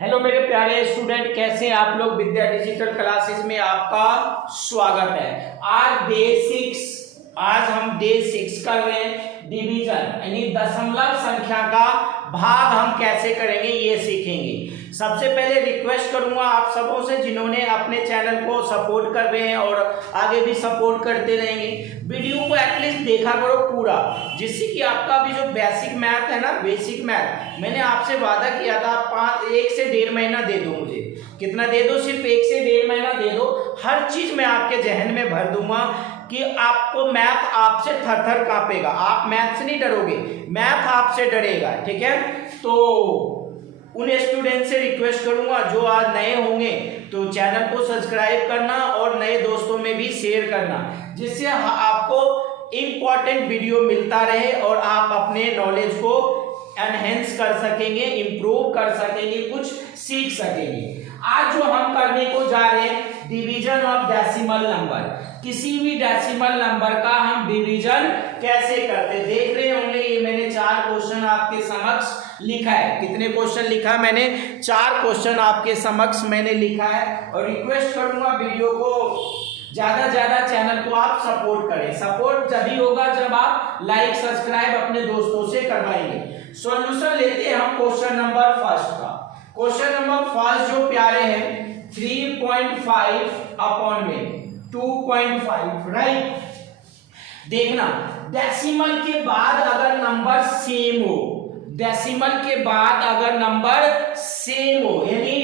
Hello मेरे प्यारे student, कैसे हैं आप लोग। विद्या डिजिटल क्लासेस में आपका स्वागत है। आज हम डे 6 कर रहे हैं। डिवीजन यानी दशमलव संख्या का भाग हम कैसे करेंगे ये सीखेंगे। सबसे पहले रिक्वेस्ट करूंगा आप सबों से, जिन्होंने अपने चैनल को सपोर्ट कर रहे हैं और आगे भी सपोर्ट करते रहेंगे, वीडियो को एटलीस्ट देखा करो पूरा, जिससे कि आपका अभी जो बेसिक मैथ है ना, बेसिक मैथ मैंने आपसे वादा किया था 1 से 1.5 महीना दे दो। मुझे कितना दे दो? सिर्फ 1 से 1.5 महीना दे दो। हर चीज मैं आपके जहन में भर दूंगा कि आपको मैथ आपसे थर थर कांपेगा। आप मैथ से नहीं डरोगे, मैथ आपसे डरेगा। ठीक है, तो उन स्टूडेंट से रिक्वेस्ट करूंगा जो आज नए होंगे तो चैनल को सब्सक्राइब करना और नए दोस्तों में भी शेयर करना, जिससे आपको इंपॉर्टेंट वीडियो मिलता रहे और आप अपने नॉलेज को एनहेंस कर सकेंगे, इंप्रूव कर सकेंगे, कुछ सीख सकेंगे। आज जो हम करने को जा रहे हैं, डिवीजन ऑफ डेसिमल नंबर। किसी भी डेसिमल नंबर का हम डिवीजन कैसे करते देख रहे होंगे। ये मैंने 4 क्वेश्चन आपके समक्ष लिखा है। कितने क्वेश्चन लिखा है मैंने? 4 क्वेश्चन आपके समक्ष मैंने लिखा है। और रिक्वेस्ट करूंगा वीडियो को ज्यादा ज्यादा चैनल को आप सपोर्ट करें। सपोर्ट तभी होगा जब आप लाइक सब्सक्राइब अपने दोस्तों से करवाएंगे। सॉल्यूशन लेते हैं हम क्वेश्चन नंबर फर्स्ट का। क्वेश्चन नंबर फर्स्ट जो प्यारे हैं 3.5 अपॉन में 2.5, राइट। देखना, डेसिमल के बाद अगर नंबर सेम हो, डेसिमल के बाद अगर नंबर सेम हो, यानी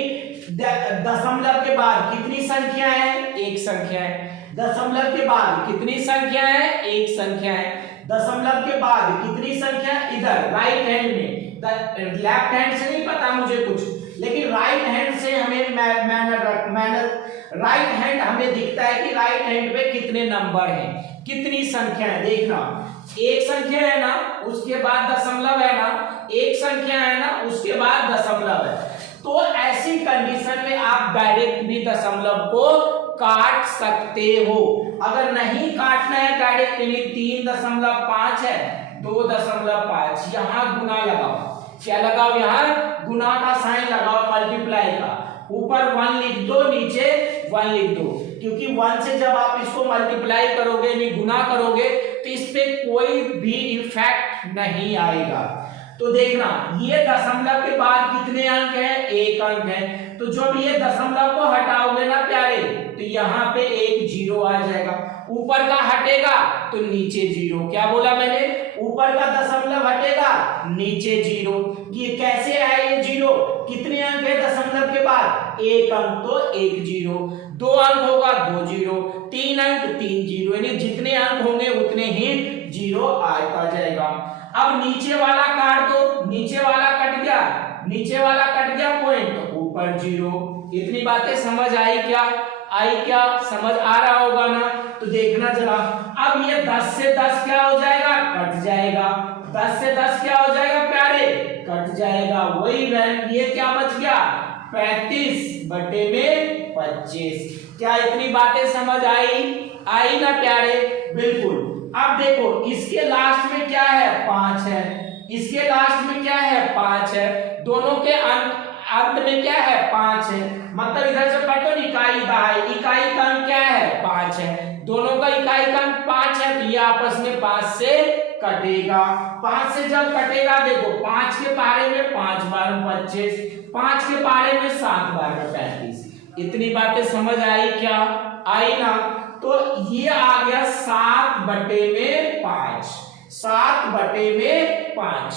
दशमलव के बाद कितनी संख्या है? एक संख्या है। दशमलव के बाद कितनी संख्या है? एक संख्या है। दशमलव के बाद कितनी संख्या? इधर राइट हैंड में, लेफ्ट हैंड से नहीं पता मुझे कुछ, लेकिन राइट हैंड से हमें राइट हैंड हमें दिखता है कि राइट हैंड पे कितने नंबर हैं, कितनी संख्या है। देखना, एक संख्या है ना, उसके बाद दशमलव है ना, एक संख्या है ना, उसके बाद दशमलव है। तो ऐसी कंडीशन में आप डायरेक्ट भी दशमलव को काट सकते हो। अगर नहीं काटना है डायरेक्ट, 3.5 है, 2.5, यहां गुना लगाओ। क्या लगाओ? यहां गुना का साइन लगाओ, मल्टीप्लाई का। ऊपर 1 लिख दो, नीचे 1 लिख दो, क्योंकि 1 से जब आप इसको मल्टीप्लाई करोगे यानी गुना करोगे तो इस पे कोई भी इफेक्ट नहीं आएगा। तो देखना, ये दशमलव के बाद कितने अंक हैं? एक अंक है। तो जब ये दशमलव को हटाओगे ना प्यारे, तो यहाँ पे एक 0 आ जाएगा। ऊपर का हटेगा तो नीचे 0। क्या बोला मैंने? ऊपर का दशमलव हटेगा, नीचे 0। ये कैसे आए ये 0? कितने अंक है दशमलव के बाद? एक अंक, तो एक 0। 2 अंक होगा, 2 0। 3 अंक, 3 0। यानी जितने अंक होंगे उतने ही 0 आता जाएगा। अब नीचे वाला काट दो, नीचे वाला कट गया, नीचे वाला कट गया पॉइंट, तो ऊपर 0। इतनी बातें समझ आई क्या? आई क्या? समझ आ रहा होगा ना? तो देखना जरा, अब ये 10 से 10 क्या हो जाएगा? कट जाएगा। 10 से 10 क्या हो जाएगा प्यारे? कट जाएगा। वही ये क्या बच गया? 35/25। क्या इतनी बातें समझ आई? आई ना प्यारे? बिल्कुल। अब देखो, इसके लास्ट में क्या है? 5 है। इसके लास्ट में क्या है? 5 है। दोनों के अंत में क्या है? 5 है। मतलब इधर से काटो, इकाई दहाई, इकाई का अंक क्या है? 5 है। दोनों का इकाई का अंक 5 है, तो ये आपस में 5 से कटेगा। 5 से जब कटेगा, देखो 5 के पारे में 5 बार 25, 5 के पारे में 7 बार 35। इतनी बातें समझ आई क्या? आई ना? तो ये आ गया 7/5, 7/5।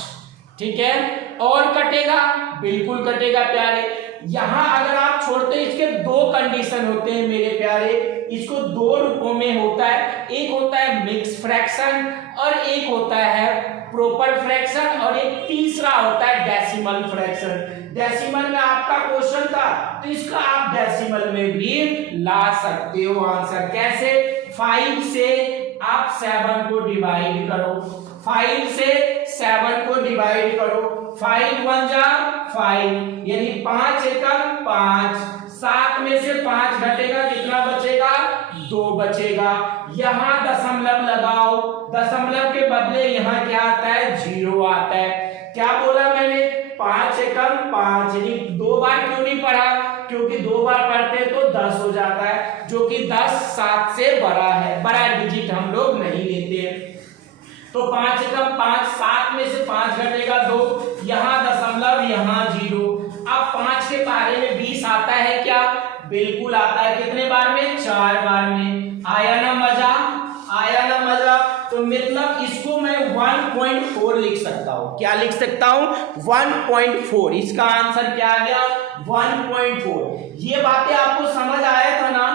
ठीक है, और कटेगा? बिल्कुल कटेगा प्यारे। यहां अगर आप छोड़ते, इसके 2 कंडीशन होते हैं मेरे प्यारे। इसको 2 रूपों में होता है। एक होता है मिक्स फ्रैक्शन और एक होता है प्रॉपर फ्रैक्शन, और एक तीसरा होता है डेसिमल फ्रैक्शन। डेसिमल में आपका क्वेश्चन था, तो इसका आप डेसिमल में भी ला सकते हो आंसर। कैसे? 5 से आप 7 को डिवाइड करो, 5 से 7 को डिवाइड करो। 5 1 जा 5, यानी 5 एकम 5। 7 में से 5 घटेगा, कितना बचेगा? 2 बचेगा। यहां दशमलव लगाओ, दशमलव के बदले यहां क्या आता है? 0 आता है। क्या बोला मैंने? 5 एकम 5, यानी 2 बार 10 7 से बड़ा है, बड़ा डिजिट हम लोग नहीं लेते। तो 5 एकम 5, 7 में से 5 घटेगा 2, यहाँ दशमलव यहाँ 0। अब 5 के बारे में 20 आता है क्या? बिल्कुल आता है। कितने बार में? 4 बार में। आया ना मजा? आया ना मजा? तो मतलब इसको मैं 1.4 लिख सकता हूं। क्या लिख सकता हूं? 1.4। इसका आंसर क्या आ गया? 1.4। ये बातें आपको समझ आया था ना?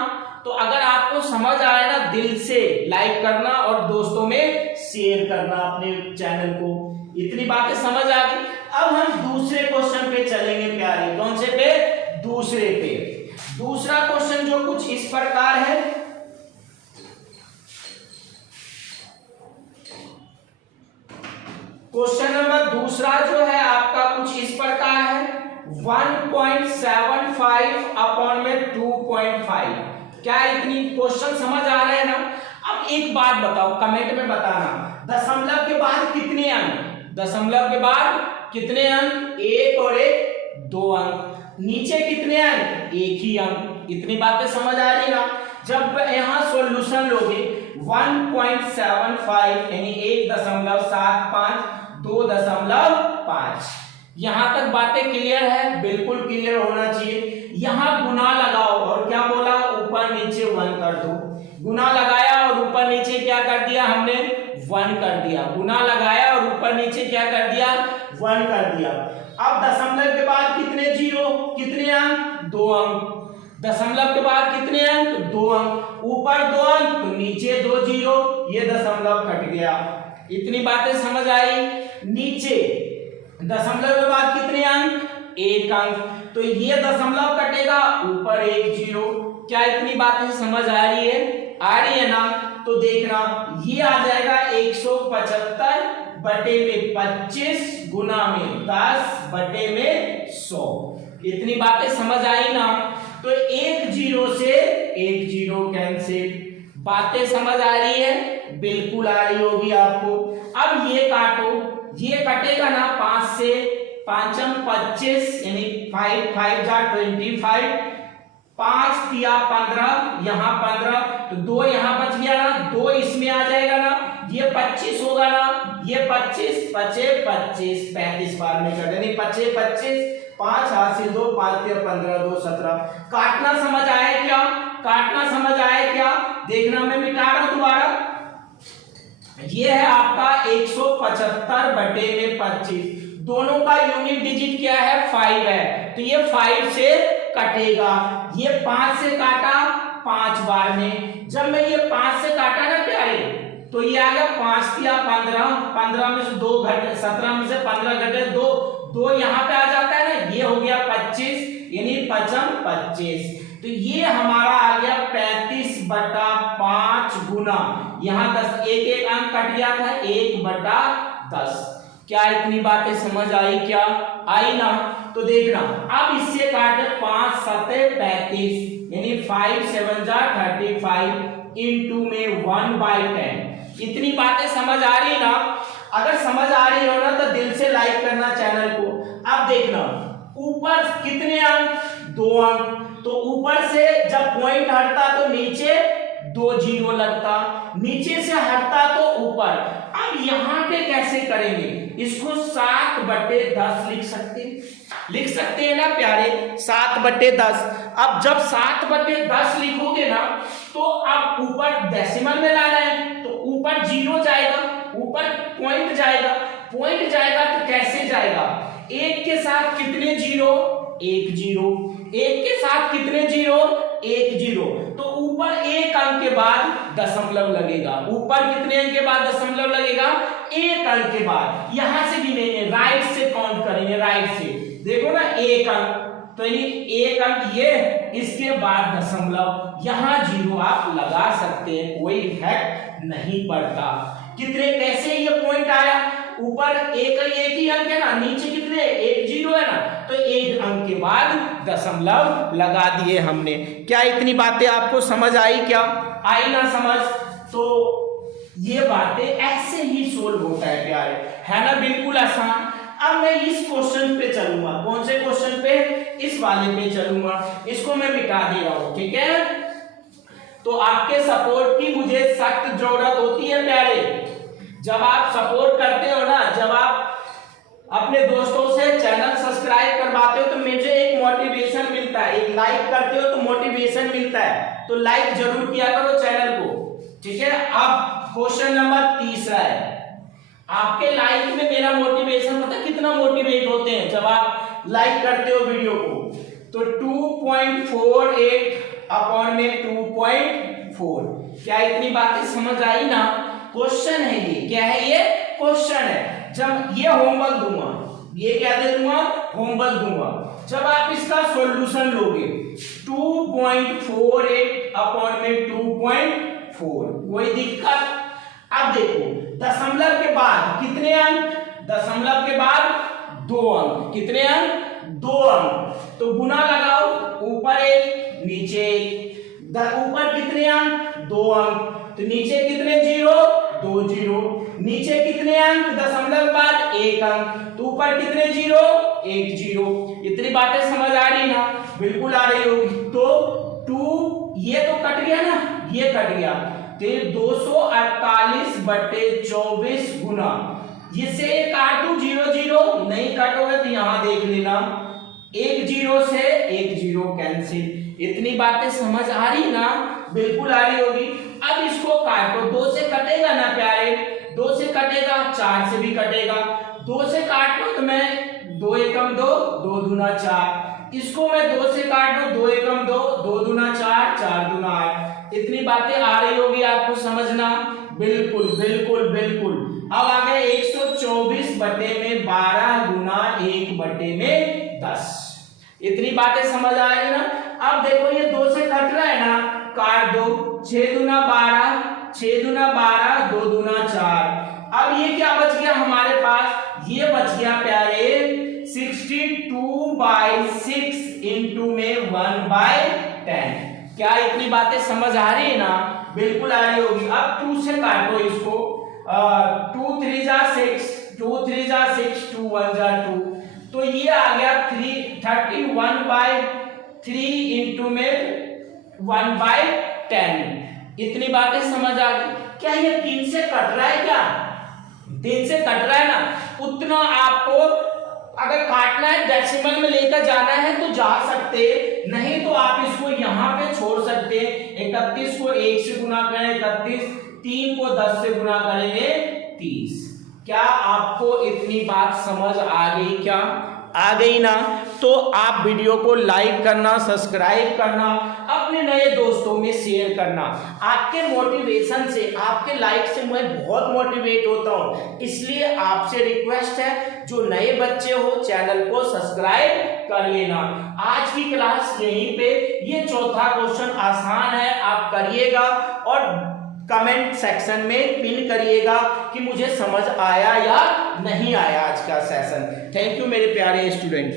तो अगर आपको समझ आया ना, दिल से लाइक करना और दोस्तों में शेयर करना अपने चैनल को। इतनी बातें समझ आ गई। अब हम दूसरे क्वेश्चन पे चलेंगे प्यारे। कौन से पे? दूसरे पे। दूसरा क्वेश्चन जो कुछ इस प्रकार है, क्वेश्चन नंबर दूसरा जो है आपका कुछ इस प्रकार है, 1.75 अपॉन में 2.5। क्या इतनी क्वेश्चन समझ आ रहे हैं ना? अब एक बात बताओ, कमेंट में बताना, दशमलव के बाद कितने अंक? दशमलव के बाद कितने अंक? 1 और 1 2 अंक। नीचे कितने अंक? 1 ही अंक। इतनी बातें समझ आ रही ना? जब यहां सॉल्यूशन लोगे 1.75 यानी 1.75 2.5, यहां तक बातें क्लियर है? बिल्कुल क्लियर होना चाहिए। यहां गुना लगाओ और क्या बोला? ऊपर नीचे 1 कर दो। गुना लगाया और ऊपर नीचे क्या कर दिया हमने? 1 कर दिया। गुना लगाया और ऊपर नीचे क्या कर दिया? 1 कर दिया। अब दशमलव के बाद कितने जीरो? कितने अंक? 2 अंक। दशमलव के बाद कितने अंक? 2 अंक। ऊपर 2 अंक तो नीचे 2 जीरो, ये दशमलव कट गया। इतनी बातें समझ आई? नीचे दशमलव के बाद कितने अंक? 1 अंक। तो ये दशमलव कटेगा, ऊपर 1 जीरो। क्या इतनी बातें समझ आ रही है? आ रही है ना? तो देखना, ये आ जाएगा 175 बटे में 25 गुना में 10 बटे में 100। इतनी बातें समझ आई ना? तो 1 जीरो से 1 जीरो कैंसिल। बातें समझ आ रही है? बिल्कुल आ रही होगी आपको। अब ये काटो, ये कटेगा ना 5 से, 5 25 यानी 5 5 जा 25, 5 तिया 15, यहाँ 15 तो 2 यहाँ बच गया ना, 2 इसमें आ जाएगा ना, ये 25 होगा ना, ये 25 पचे 25 35 बार में कटे नहीं, पचे 25 5 हासिल 2 5 तिया 15 2 17। काटना समझ आया क्या? काटना समझ आया क्या? देखना मैं मिटा रहा हूं दोबारा। ये है आपका 175 बटे में 25। दोनों का यूनिट डिजिट क्या है? 5 है। तो ये 5 से कटेगा। ये 5 से काटा 5 बार में। जब मैं ये 5 से काटा ना प्यारे, तो ये आ गया 5 तिया 15, 15 में से 2 घटे, 17 में से 15 घटे 2, 2 यहाँ पे आ जाता है ना, ये हो गया 25 यानी 55 25। तो ये हमारा आ गया 35 बटा 5 गुना, यहाँ 10 एक एक अंक कट गया था, 1 बटा 10। क्या इतनी बातें समझ आई क्या? आई ना? तो देखना, अब इससे काटे 5 7 35 यानी 5 7 जा 35 इंटू में 1/10। इतनी बातें समझ आ रही ना? अगर समझ आ रही हो ना तो दिल से लाइक करना चैनल को। अब देखना, ऊपर कितने अंक? 2 अंक। तो ऊपर से जब पॉइंट हटता तो नीचे 2 जीरो लगता, नीचे से हटता तो ऊपर। अब यहां पे कैसे करेंगे? इसको 7 बटे 10 लिख सकते हैं ना प्यारे? 7 बटे 10। अब जब 7 बटे 10 लिखोगे ना, तो अब ऊपर डेसिमल में लाना है, तो ऊपर जीरो जाएगा, ऊपर पॉइंट जाएगा, पॉइंट जाएगा तो कैसे जाएगा? 1 के साथ कितने जीरो? 1 जीरो। 1 के साथ कितने जीरो? 1 जीरो। तो ऊपर 1 अंक के बाद दशमलव लगेगा। ऊपर कितने अंक के बाद दशमलव लगेगा? 1 अंक के बाद। यहां से गिनेंगे, राइट से काउंट करेंगे, राइट से। देखो ना, 1 अंक, तो ये 1 अंक ये, इसके बाद दशमलव, यहां जीरो आप लगा सकते हैं, कोई इफेक्ट नहीं पड़ता। कितने कैसे ये पॉइंट आया? ऊपर एक ही अंक है ना, नीचे कितने? 1 जीरो है ना, तो 1 अंक के बाद दशमलव लगा दिए हमने। क्या इतनी बातें आपको समझ आई क्या? आई ना समझ? तो ये बातें ऐसे ही सोल्व होता है प्यारे, है ना? बिल्कुल आसान। अब मैं इस क्वेश्चन पे चलूंगा। कौन से क्वेश्चन पे? इस वाले पे चलूंगा। इसको मैं मिटा दे रहा हूं, ठीक है? तो आपके सपोर्ट की मुझे सख्त जरूरत होती है प्यारे। जब आप सपोर्ट करते हो ना, जब आप अपने दोस्तों से चैनल सब्सक्राइब करवाते हो तो मुझे एक मोटिवेशन मिलता है, एक लाइक करते हो तो मोटिवेशन मिलता है, तो लाइक जरूर किया करो चैनल को, ठीक है। अब क्वेश्चन नंबर तीसरा है, आपके लाइक में मेरा मोटिवेशन मतलब कितना मोटिवेट होते हैं जब आप लाइक करते हो वीडियो को। तो 2.48 अपॉन में 2.4, क्या इतनी बातें समझ आई ना। क्वेश्चन है ये, क्या है ये, क्वेश्चन है। जब ये होमवर्क दूंगा, ये क्या दे दूंगा, होमवर्क दूंगा, जब आप इसका सॉल्यूशन लोगे 2.48 अपॉन में 2.4, कोई दिक्कत। अब देखो दशमलव के बाद कितने अंक, दशमलव के बाद 2 अंक, कितने अंक, 2 अंक, तो गुना लगाओ, ऊपर एक नीचे एक, ऊपर कितने अंक, 2 अंक, तो नीचे कितने जीरो, 2 जीरो, नीचे कितने अंक, दशमलव के बाद 1 अंक, तो ऊपर कितने जीरो, 1 जीरो। इतनी बातें समझ आ रही ना, बिल्कुल आ रही होगी। तो 2 ये तो कट गया ना, ये कट गया, तो 248/24 गुना, जिससे काट दूं 0 0, नहीं काटोगे तो यहां देख लेना 1 0 से 1 0 कैंसिल। इतनी बातें समझ आ रही ना, बिल्कुल आ रही होगी। अब इसको काटो, 2 से कटेगा ना प्यारे, 2 से कटेगा, 4 से भी कटेगा, 2 से काट लो तो मैं 2 एकम 2, 2 दूना 4, इसको मैं 2 से काट लो, 2 एकम 2, 2 दूना 4, 4 दूना 8। इतनी बातें आ रही होगी आपको समझना, बिल्कुल बिल्कुल बिल्कुल। अब आ गए 124/12 गुना 1/10, इतनी बातें समझ आ रही ना। अब देखो ये 2 से कट रहा है ना, काट दो, 6 दूना 12, 6 दूना 12, 2 दूना 4। अब ये क्या बच गया हमारे पास, ये बच गया प्यारे 62/6 इंटू में 1/10। क्या इतनी बातें समझ आ रही है ना, बिल्कुल आ रही होगी। अब 2 से काटो इसको, 2 3 जा 6, 2 3 जा 6, 2 1 जा 2, तो ये आ गया 31/3 इंटू में 1/10। इतनी बातें समझ आ गई। क्या ये 3 से कट रहा है, क्या 3 से कट रहा है ना, उतना आपको अगर काटना है डेसिमल में लेकर जाना है तो जा सकते, नहीं तो आप इसको यहाँ पे छोड़ सकते। 31 को 1 से गुना करें 31, 3 को 10 से गुना करेंगे 30। क्या आपको इतनी बात समझ आ गई, क्या आ गई ना। तो आप वीडियो को लाइक करना, सब्सक्राइब करना, अपने नए दोस्तों में शेयर करना। आपके मोटिवेशन से, आपके लाइक से मैं बहुत मोटिवेट होता हूं, इसलिए आपसे रिक्वेस्ट है जो नए बच्चे हो चैनल को सब्सक्राइब कर लेना। आज की क्लास यहीं पे, ये चौथा क्वेश्चन आसान है, आप करिएगा और कमेंट सेक्शन में पिन करिएगा कि मुझे समझ आया या नहीं आया आज का सेशन। थैंक यू मेरे प्यारे स्टूडेंट।